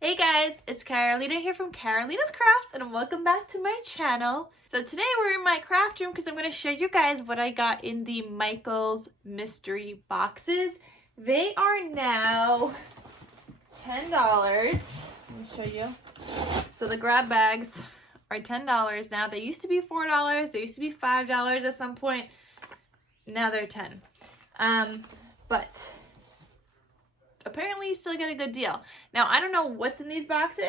Hey guys, it's Carolina here from KarolinasKrafts and welcome back to my channel. So today we're in my craft room because I'm going to show you guys what I got in the Michaels mystery boxes. They are now $10. Let me show you. So the grab bags are $10 now. They used to be $4. They used to be $5 at some point. Now they're 10. But apparently you still get a good deal. Now, I don't know what's in these boxes.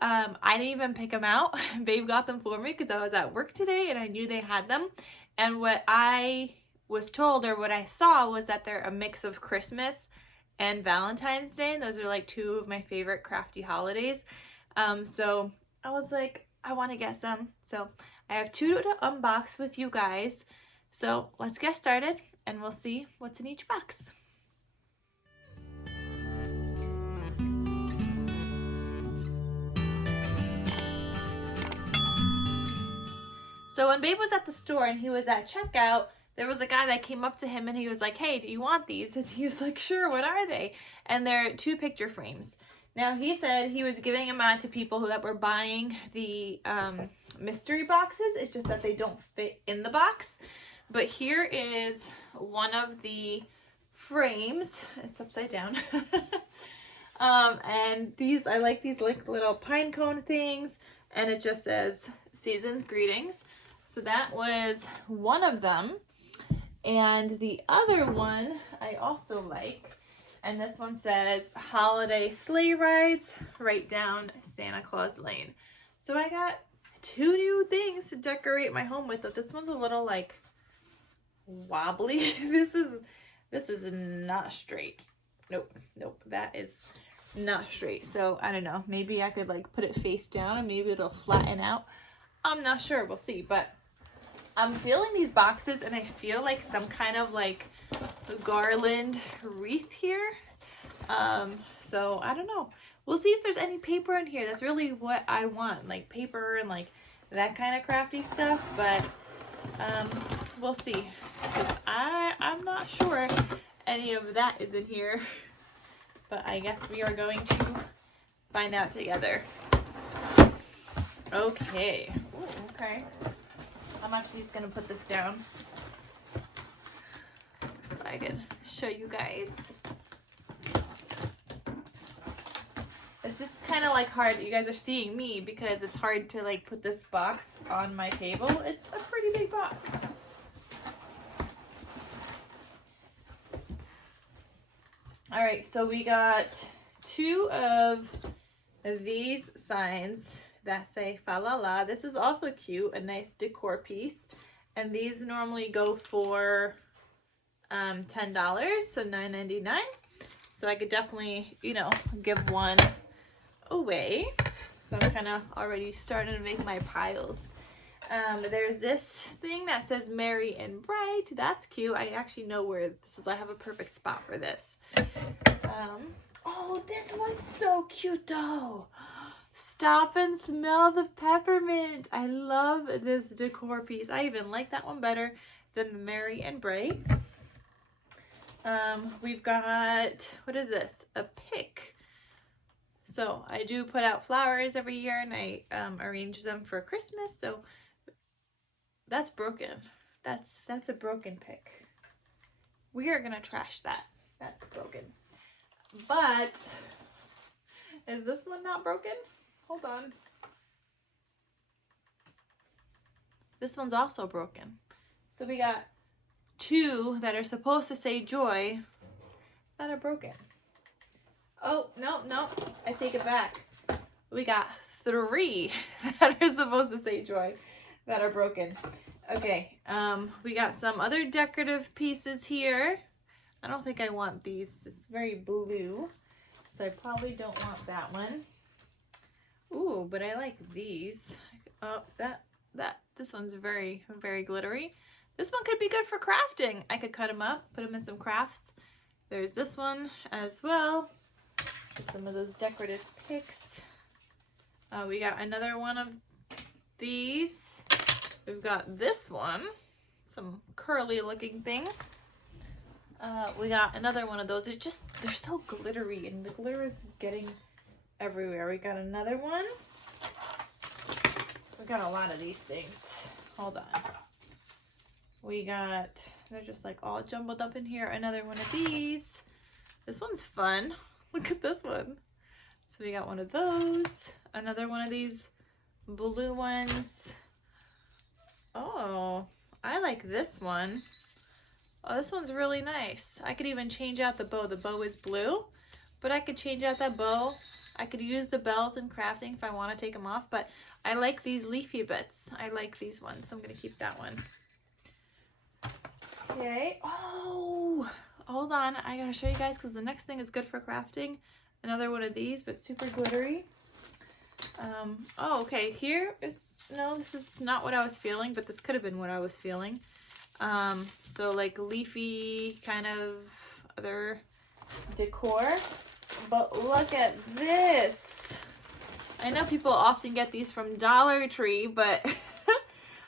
I didn't even pick them out. Babe got them for me because I was at work today and I knew they had them. And what I was told, or what I saw, was that they're a mix of Christmas and Valentine's Day. And those are like two of my favorite crafty holidays. So I was like, I want to get some. So I have two to unbox with you guys. So let's get started and we'll see what's in each box. So when Babe was at the store and he was at checkout, there was a guy that came up to him and he was like, hey, do you want these? And he was like, sure, what are they? And they're 2 picture frames. Now he said he was giving them out to people that were buying the mystery boxes. It's just that they don't fit in the box. But here is one of the frames. It's upside down. And these, I like these like little pine cone things. And it just says Season's Greetings. So that was one of them. And the other one I also like. And this one says Holiday Sleigh Rides right down Santa Claus Lane. So I got 2 new things to decorate my home with. But this one's a little like wobbly. This is not straight. Nope, that is not straight. So I don't know, maybe I could like put it face down and maybe it'll flatten out. I'm not sure, we'll see. But I'm feeling these boxes and I feel like some kind of like garland wreath here. So I don't know, we'll see if there's any paper in here. That's really what I want, like paper and like that kind of crafty stuff. But we'll see, because I'm not sure any of that is in here. But I guess we are going to find out together. Okay. Ooh, okay. I'm actually just going to put this down so I can show you guys. It's just kind of like hard. You guys are seeing me because it's hard to like put this box on my table. It's a pretty big box. All right, so we got 2 of these signs that say fa la la. This is also cute, a nice decor piece. And these normally go for $10, so $9.99. So I could definitely, you know, give one away. So I'm kind of already starting to make my piles. There's this thing that says Merry and Bright. That's cute. I actually know where this is. I have a perfect spot for this. Oh, this one's so cute though. Stop and smell the peppermint. I love this decor piece. I even like that one better than the Merry and Bright. We've got, what is this? A pick. So I do put out flowers every year and I arrange them for Christmas. So that's broken. That's a broken pick. We are gonna trash that. That's broken. But is this one not broken? Hold on. This one's also broken. So we got 2 that are supposed to say joy that are broken. Oh, no, I take it back. We got 3 that are supposed to say joy that are broken. Okay, we got some other decorative pieces here. I don't think I want these. It's very blue, so I probably don't want that one. Ooh, but I like these. Oh, this one's very, very glittery. This one could be good for crafting. I could cut them up, put them in some crafts. There's this one as well. Some of those decorative picks. We got another one of these. We've got this one, some curly looking thing. We got another one of those. They're so glittery and the glitter is getting everywhere. We got another one. We got a lot of these things. Hold on. We got, they're just like all jumbled up in here. Another one of these. This one's fun. Look at this one. So we got one of those. Another one of these blue ones. Oh, I like this one. Oh, this one's really nice. I could even change out the bow. The bow is blue, but I could change out that bow. I could use the bells in crafting if I want to take them off, but I like these leafy bits. I like these ones, so I'm going to keep that one. Okay. Oh, hold on. I got to show you guys because the next thing is good for crafting. Another one of these, but super glittery. Oh, okay. Here is, no, this is not what I was feeling, but this could have been what I was feeling. So like leafy kind of other decor, but look at this. I know people often get these from Dollar Tree, but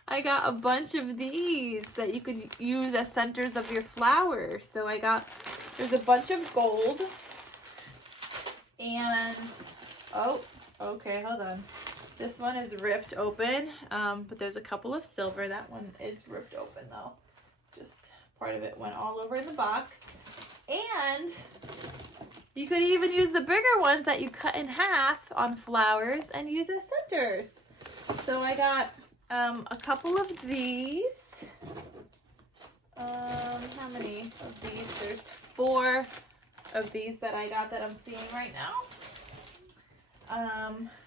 I got a bunch of these that you could use as centers of your flowers. So there's a bunch of gold and, oh, okay, hold on. This one is ripped open, but there's a couple of silver. That one is ripped open though. Just part of it went all over in the box. And you could even use the bigger ones that you cut in half on flowers and use as centers. So I got a couple of these. How many of these? There's 4 of these that I got that I'm seeing right now.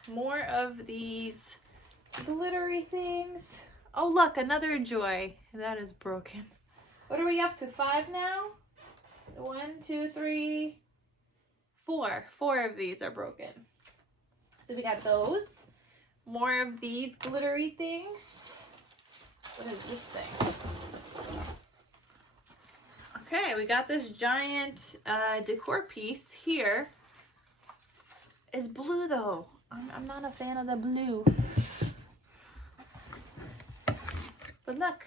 More of these glittery things. Oh, look, another joy. That is broken. What are we up to? 5 now? 1, 2, 3, 4. 4 of these are broken. So we got those. More of these glittery things. What is this thing? Okay, we got this giant decor piece here. It's blue though. I'm not a fan of the blue. But look,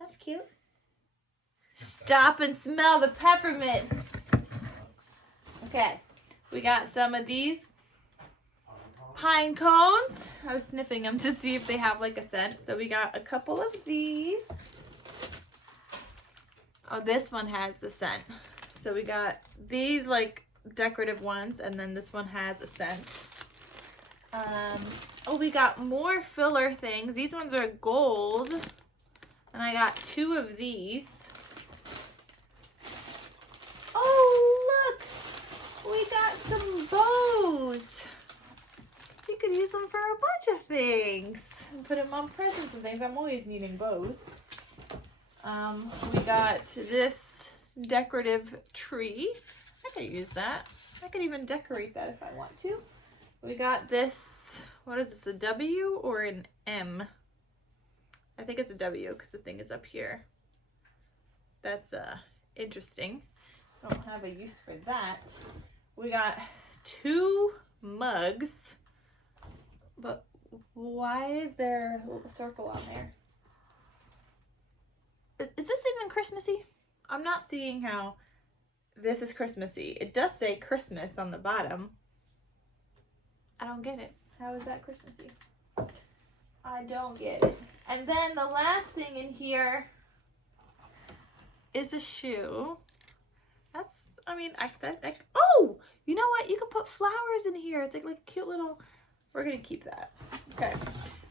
that's cute. Stop and smell the peppermint. Okay, we got some of these pine cones. I was sniffing them to see if they have like a scent. So we got a couple of these. Oh, this one has the scent. So we got these like decorative ones, and then this one has a scent. Oh, we got more filler things. These ones are gold, and I got 2 of these. Oh, look, we got some bows. You could use them for a bunch of things and put them on presents and things. I'm always needing bows. We got this decorative tree. I could use that. I could even decorate that if I want to. We got this, what is this, a W or an M? I think it's a W because the thing is up here. That's interesting. Don't have a use for that. We got 2 mugs, but why is there a little circle on there? Is this even Christmassy? I'm not seeing how this is Christmassy. It does say Christmas on the bottom. I don't get it. How is that Christmassy? I don't get it. And then the last thing in here is a shoe. That's, I mean, oh, you know what? You can put flowers in here. It's like a cute little, we're going to keep that. Okay.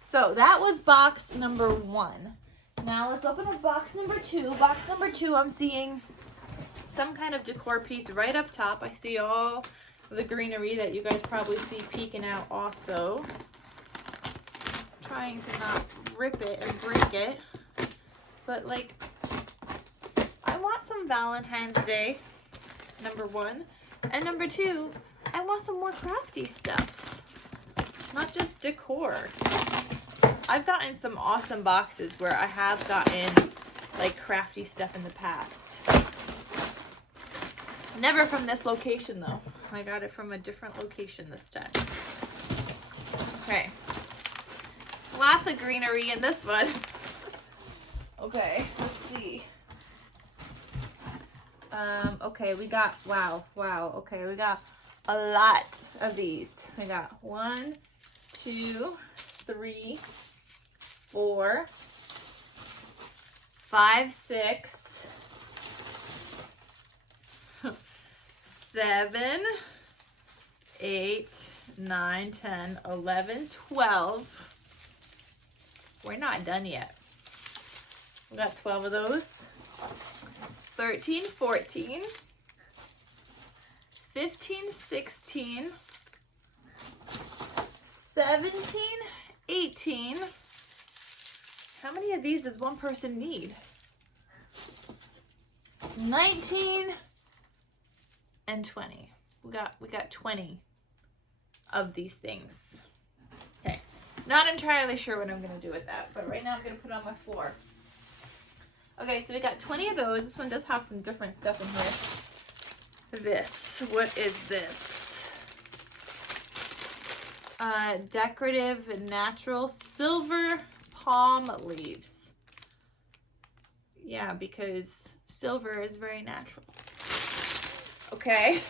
So that was box number 1. Now let's open up box number 2. Box number 2, I'm seeing some kind of decor piece right up top. I see all the greenery that you guys probably see peeking out also. Trying to not rip it and break it. But like, I want some Valentine's Day, number 1. And number 2, I want some more crafty stuff. Not just decor. I've gotten some awesome boxes where I have gotten like crafty stuff in the past. Never from this location though. I got it from a different location this time. Okay. Lots of greenery in this one. Okay, let's see. Okay, we got, wow. Okay, we got a lot of these. I got 1, 2, 3, 4, 5, 6, 7, 8, 9, 10, 11, 12. We're not done yet. We got 12 of those. 13, 14, 15, 16, 17, 18. How many of these does one person need? 19 and 20. We got 20 of these things. Okay. Not entirely sure what I'm gonna do with that, but right now I'm gonna put it on my floor. Okay, so we got 20 of those. This one does have some different stuff in here. This, what is this? Decorative natural silver palm leaves. Yeah, because silver is very natural. Okay.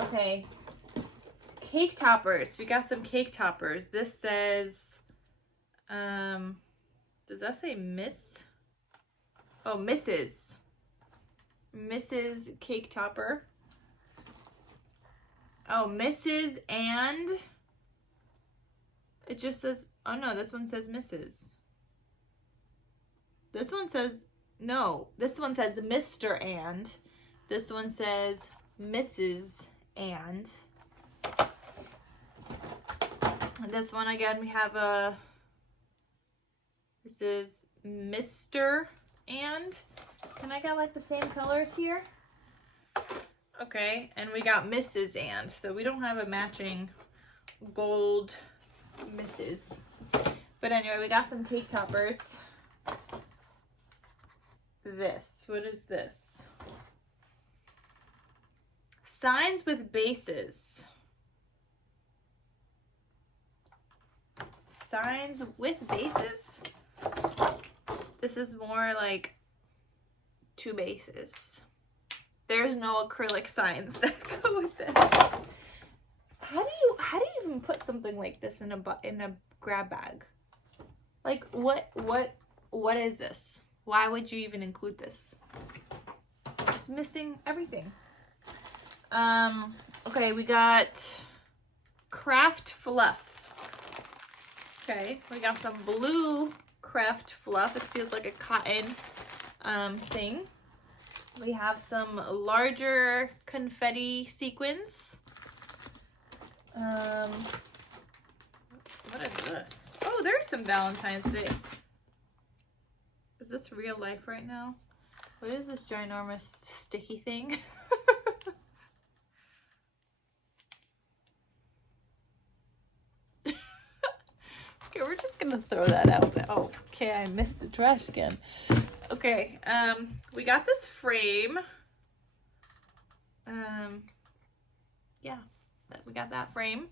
Okay. Cake toppers. We got some cake toppers. This says, does that say Miss? Oh, Mrs. Mrs. Cake Topper. Oh, Mrs. and it just says, oh no, this one says Mrs. This one says, no, this one says Mr. and. This one says Mrs. and. And this one again, we have a, this is Mr. and. Can I get like the same colors here? Okay, and we got Mrs. and. So we don't have a matching gold Mrs. But anyway, we got some cake toppers. This, what is this? Signs with bases. Signs with bases. This is more like 2 bases. There's no acrylic signs that go with this. How do you even put something like this in a grab bag? Like what is this? Why would you even include this? It's missing everything. Okay, we got craft fluff. Okay, we got some blue craft fluff. It feels like a cotton thing. We have some larger confetti sequins. What is this? Oh, there's some Valentine's Day. Is this real life right now? What is this ginormous sticky thing? Okay, we're just gonna throw that out. Oh, okay, I missed the trash again. Okay, we got this frame. Yeah, we got that frame.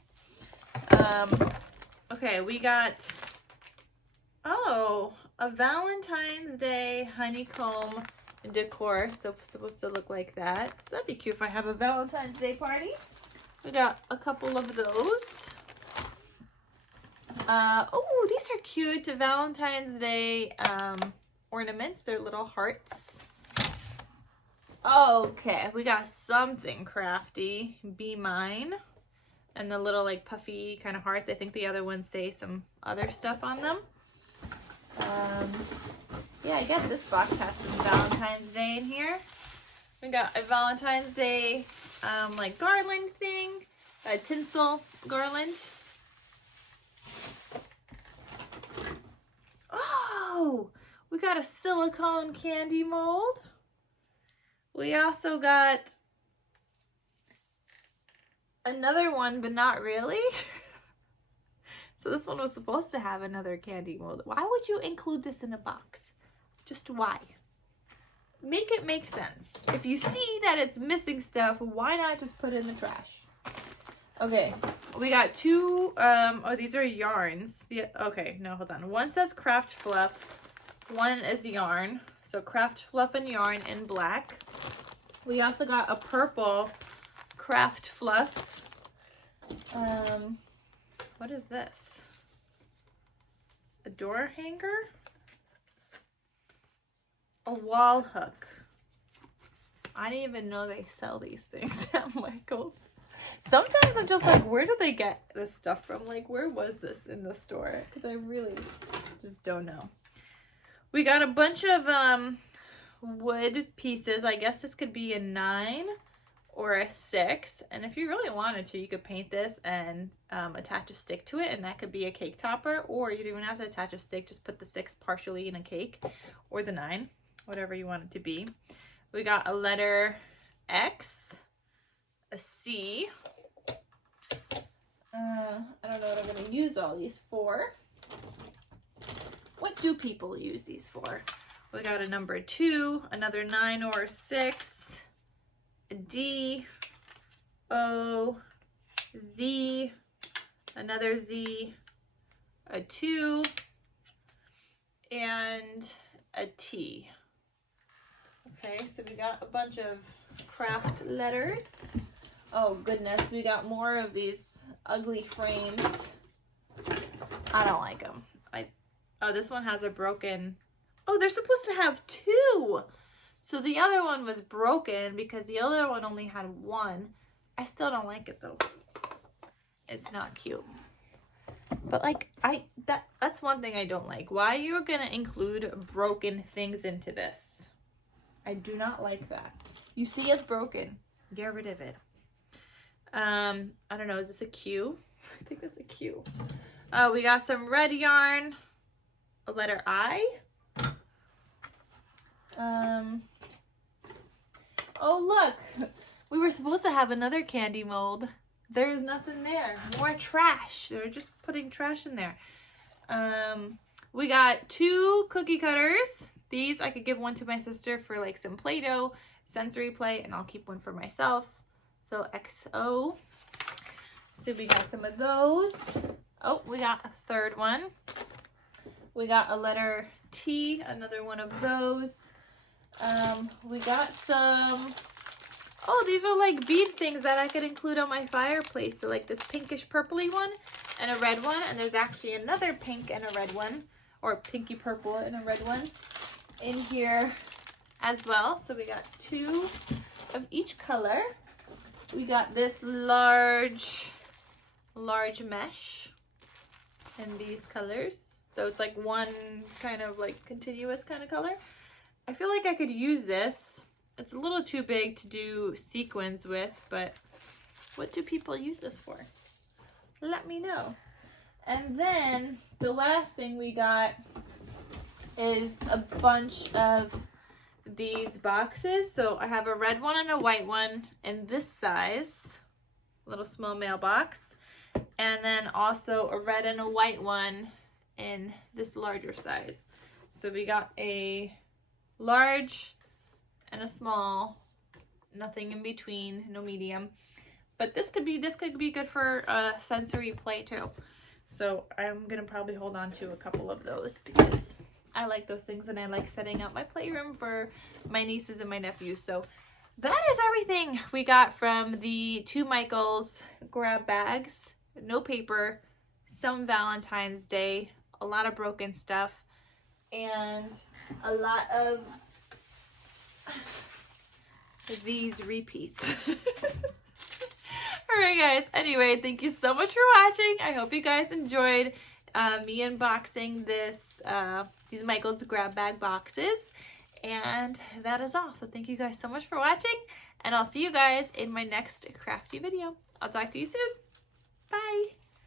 Okay, we got, oh, a Valentine's Day honeycomb decor. So it's supposed to look like that. So that'd be cute if I have a Valentine's Day party. We got a couple of those. Oh, these are cute Valentine's Day ornaments. They're little hearts. Okay, we got something crafty. Be mine. And the little like puffy kind of hearts. I think the other ones say some other stuff on them. Yeah, I guess this box has some Valentine's Day in here. We got a Valentine's Day like garland thing. A tinsel garland. Oh, we got a silicone candy mold. We also got another one, but not really. So this one was supposed to have another candy mold. Why would you include this in a box? Just why? Make it make sense. If you see that it's missing stuff, why not just put it in the trash? Okay, we got 2, oh, these are yarns. Okay, no, hold on. One says craft fluff, one is yarn. So craft fluff and yarn in black. We also got a purple craft fluff. What is this? A door hanger? A wall hook. I didn't even know they sell these things at Michael's. Sometimes I'm just like, where do they get this stuff from? Like, where was this in the store? Because I really just don't know. We got a bunch of wood pieces. I guess this could be a 9 or a 6. And if you really wanted to, you could paint this and attach a stick to it. And that could be a cake topper. Or you don't even have to attach a stick. Just put the 6 partially in a cake. Or the 9. Whatever you want it to be. We got a letter X, a C. I don't know what I'm going to use all these for. What do people use these for? We got a number 2, another 9 or a 6, a D, O, Z, another Z, a 2, and a T. Okay, so we got a bunch of craft letters. Oh goodness, we got more of these ugly frames. I don't like them. Oh, this one has a broken... Oh, they're supposed to have 2. So the other one was broken because the other one only had 1. I still don't like it though. It's not cute. But like, that's one thing I don't like. Why you're gonna include broken things into this? I do not like that. You see it's broken. Get rid of it. I don't know. Is this a Q? I think that's a Q. We got some red yarn. A letter I. Oh, look. We were supposed to have another candy mold. There's nothing there. More trash. They're just putting trash in there. We got 2 cookie cutters. These, I could give one to my sister for like some Play-Doh, sensory play, and I'll keep one for myself. So XO. So we got some of those. Oh, we got a third one. We got a letter T, another one of those. We got some, oh, these are like bead things that I could include on my fireplace. So like this pinkish purpley one and a red one. And there's actually another pink and a red one, or pinky purple and a red one in here as well. So we got 2 of each color. We got this large mesh in these colors. So it's like one kind of like continuous kind of color. I feel like I could use this. It's a little too big to do sequins with, but what do people use this for? Let me know. And then the last thing we got is a bunch of these boxes. So I have a red one and a white one in this size, little small mailbox, and then also a red and a white one in this larger size. So we got a large and a small, nothing in between, no medium. But this could be good for sensory play too. So I'm gonna probably hold on to a couple of those because I like those things and I like setting up my playroom for my nieces and my nephews. So that is everything we got from the 2 Michaels grab bags. No paper, some Valentine's Day, a lot of broken stuff, and a lot of these repeats. Alright guys, anyway, thank you so much for watching. I hope you guys enjoyed me unboxing these Michaels grab bag boxes. And that is all. So thank you guys so much for watching. And I'll see you guys in my next crafty video. I'll talk to you soon. Bye.